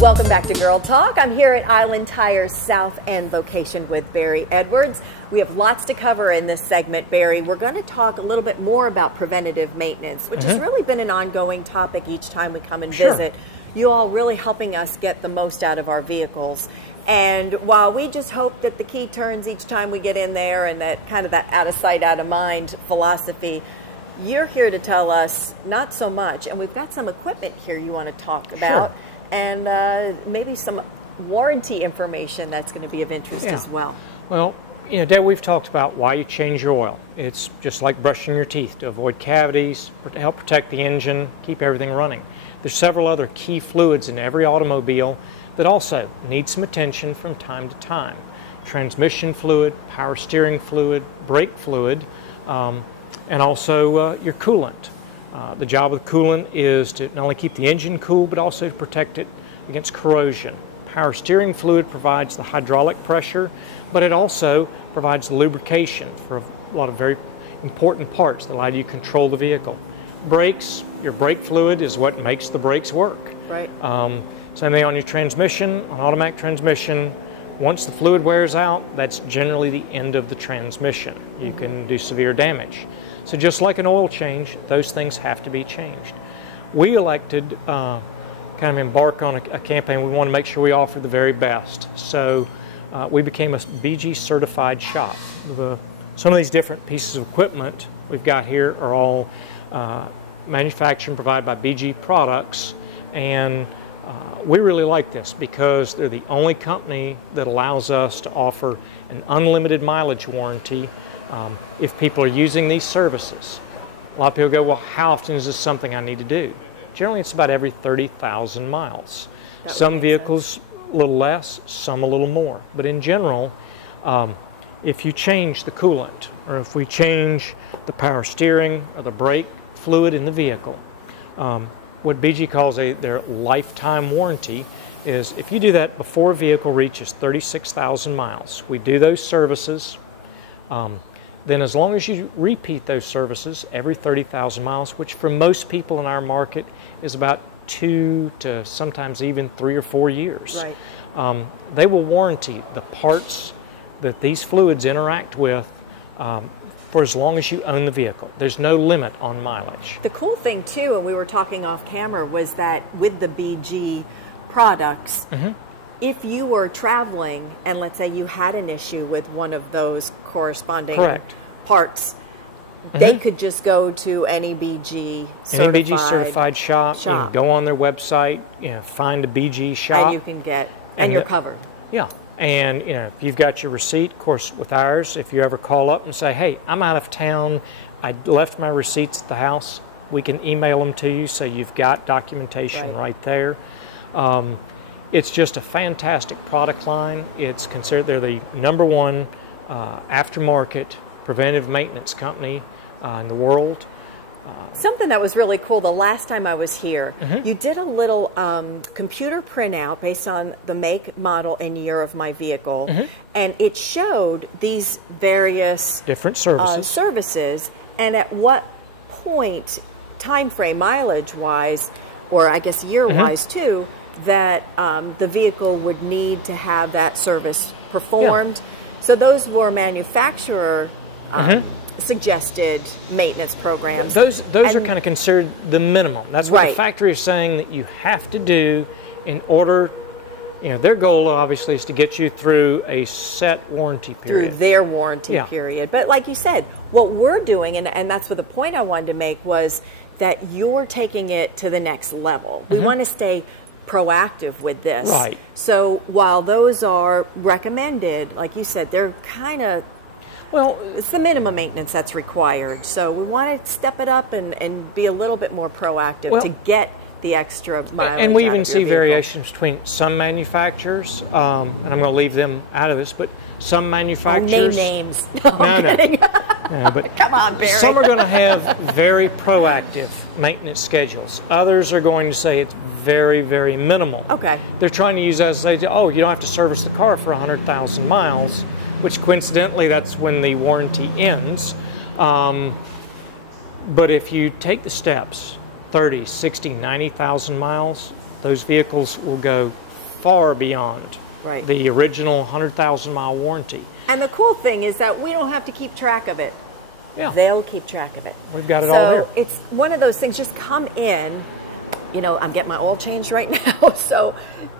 Welcome back to Girl Talk. I'm here at Island Tire's South End location with Barry Edwards. We have lots to cover in this segment, Barry. We're going to talk a little bit more about preventative maintenance, which has really been an ongoing topic each time we come and visit. You all really helping us get the most out of our vehicles. And while we just hope that the key turns each time we get in there and that kind of that out of sight, out of mind philosophy, you're here to tell us not so much. And we've got some equipment here you want to talk about. And maybe some warranty information that's going to be of interest as well. Well, you know, Deb, we've talked about why you change your oil. It's just like brushing your teeth to avoid cavities, to help protect the engine, keep everything running. There's several other key fluids in every automobile that also need some attention from time to time. Transmission fluid, power steering fluid, brake fluid, and also your coolant. The job of the coolant is to not only keep the engine cool, but also to protect it against corrosion. Power steering fluid provides the hydraulic pressure, but it also provides the lubrication for a lot of very important parts that allow you to control the vehicle. Brakes, your brake fluid is what makes the brakes work. Right. Same thing on your transmission, on automatic transmission. Once the fluid wears out, that's generally the end of the transmission. You can do severe damage. So just like an oil change, those things have to be changed. We elected kind of embark on a campaign. We want to make sure we offer the very best. So we became a BG certified shop. Some of these different pieces of equipment we've got here are all manufactured and provided by BG Products. And we really like this because they're the only company that allows us to offer an unlimited mileage warranty if people are using these services. A lot of people go, well, how often is this something I need to do? Generally, it's about every 30,000 miles. Some vehicles a little less, some a little more. But in general, if you change the coolant or if we change the power steering or the brake fluid in the vehicle, what BG calls their lifetime warranty is if you do that before a vehicle reaches 36,000 miles, we do those services. Then as long as you repeat those services every 30,000 miles, which for most people in our market is about 2 to sometimes even 3 or 4 years, they will warranty the parts that these fluids interact with for as long as you own the vehicle. There's no limit on mileage. The cool thing too, and we were talking off camera, was that with the BG products, if you were traveling and let's say you had an issue with one of those corresponding parts, they could just go to any BG certified shop. You can go on their website, find a BG shop, and you can get you're covered. Yeah, and if you've got your receipt, of course, with ours, if you ever call up and say, "Hey, I'm out of town, I left my receipts at the house," we can email them to you, so you've got documentation right there. It's just a fantastic product line. It's considered they're the #1 aftermarket preventive maintenance company in the world. Something that was really cool the last time I was here, you did a little computer printout based on the make, model, and year of my vehicle, and it showed these various different services, and at what point, time frame, mileage-wise, or I guess year-wise too, that the vehicle would need to have that service performed. So those were manufacturer suggested maintenance programs. Those are kind of considered the minimum. That's what the factory is saying that you have to do in order, their goal obviously is to get you through a set warranty period. Through their warranty period. But like you said, what we're doing, and that's what the point I wanted to make was that you're taking it to the next level. We want to stay proactive with this. Right. So while those are recommended, like you said, they're kind of, it's the minimum maintenance that's required. So we want to step it up and be a little bit more proactive to get the extra mileage. And we even see variations between some manufacturers, and I'm going to leave them out of this, but some manufacturers... name names. No, I'm kidding. No, but come on, Barry. Some are going to have very proactive maintenance schedules. Others are going to say it's very, very minimal. Okay. They're trying to use that as they say, oh, you don't have to service the car for 100,000 miles, which coincidentally that's when the warranty ends. But if you take the steps, 30, 60, 90,000 miles, those vehicles will go far beyond Right. the original 100,000-mile warranty. And the cool thing is that we don't have to keep track of it. Yeah. They'll keep track of it. We've got it all here. So it's one of those things, just come in. You know, I'm getting my oil changed right now, so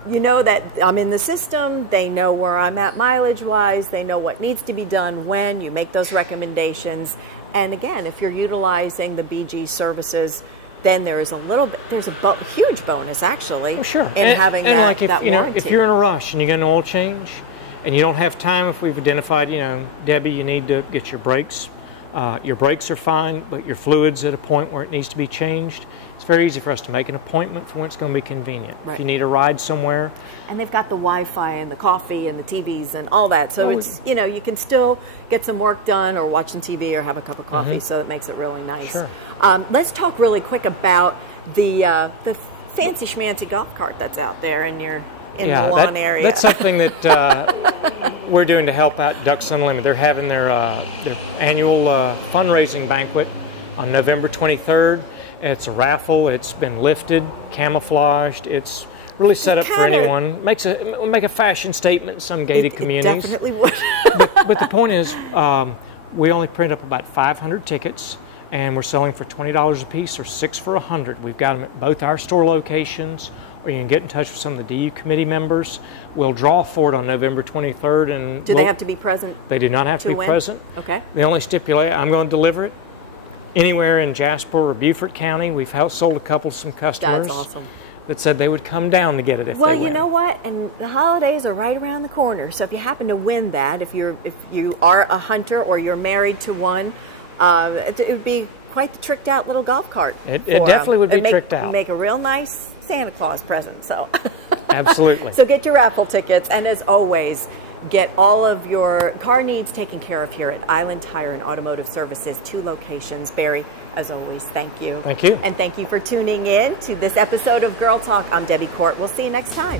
you know that I'm in the system. They know where I'm at mileage-wise. They know what needs to be done when. You make those recommendations. And again, if you're utilizing the BG services, then there is a little bit, there's a huge bonus, actually, in having that like if, that you know, warranty. if you're in a rush and you get an oil change and you don't have time, if we've identified, you know, Debbie, you need to get your brakes. Your brakes are fine, but your fluid's at a point where it needs to be changed. It's very easy for us to make an appointment for when it's going to be convenient. Right. If you need a ride somewhere. And they've got the Wi-Fi and the coffee and the TVs and all that. So it's, you know, you can still get some work done or watch some TV or have a cup of coffee. So it makes it really nice. Sure. Let's talk really quick about the fancy schmancy golf cart that's out there in your the lawn area. That's something that we're doing to help out Ducks Unlimited. They're having their annual fundraising banquet on November 23rd. It's a raffle. It's been lifted, camouflaged. It's really set up for anyone. Make a fashion statement in some gated communities. It definitely would. but the point is, we only print up about 500 tickets, and we're selling for $20 a piece or 6 for $100. We've got them at both our store locations, or you can get in touch with some of the DU committee members. We'll draw for it on November 23rd. And do they have to be present? They do not have to be present. Okay. The only stipulation, I'm going to deliver it anywhere in Jasper or Beaufort County. We've sold a couple to some customers. That's awesome. That said they would come down to get it if they win. Well, you know what? And the holidays are right around the corner. So if you happen to win that, if you are a hunter or you're married to one, it would be quite the tricked out little golf cart. It definitely would be tricked out. Make a real nice Santa Claus present. So absolutely. So get your raffle tickets, and as always, get all of your car needs taken care of here at Island Tire and Automotive Services, 2 locations. Barry, as always, thank you. Thank you. And thank you for tuning in to this episode of Girl Talk. I'm Debbie Court. We'll see you next time.